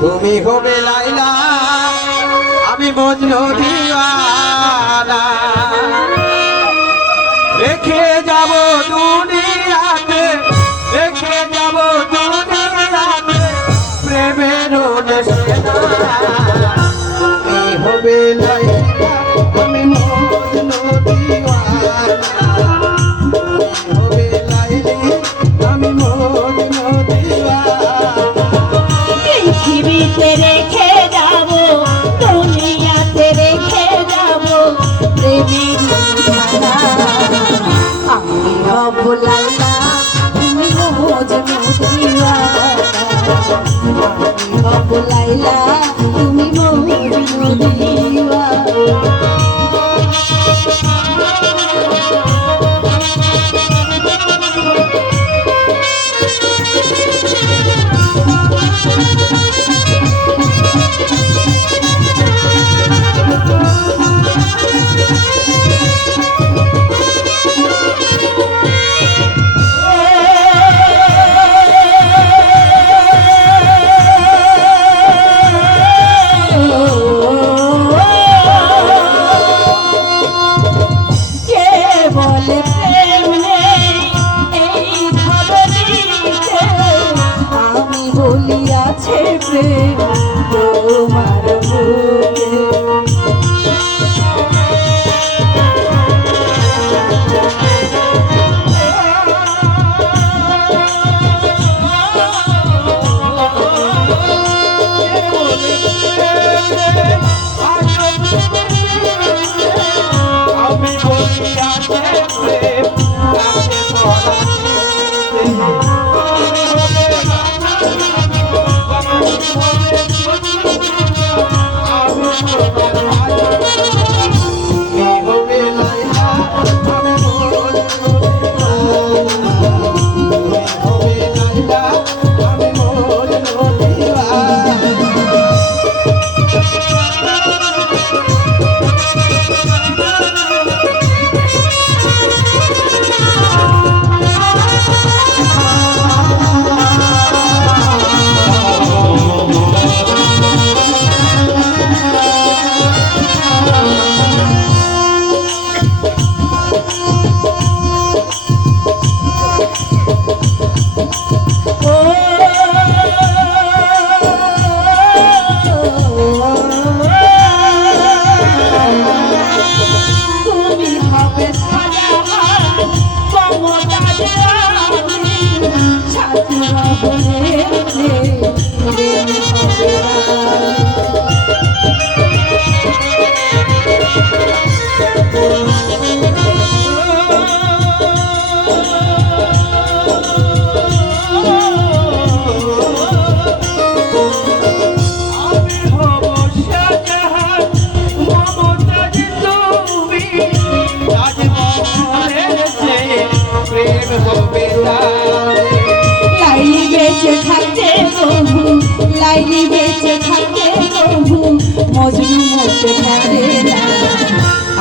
তুমি হবে লাইলা, আমি মজনু দিওয়ানা। রেখে যাব দুনিয়াতে, রেখে যাব দুনিয়াতে, প্রেমের তুমি হবে লাইলা। We I'm প্রেম হবে লাইলি বেঁচে থাকতে প্রভু লাইলি বেঁচে থাকতে প্রভু, মজনু মরতে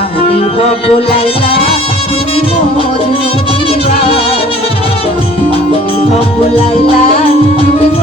আমি হব লাইলা, তুমি মজনু দিবা আমি হব লাইলা, তুমি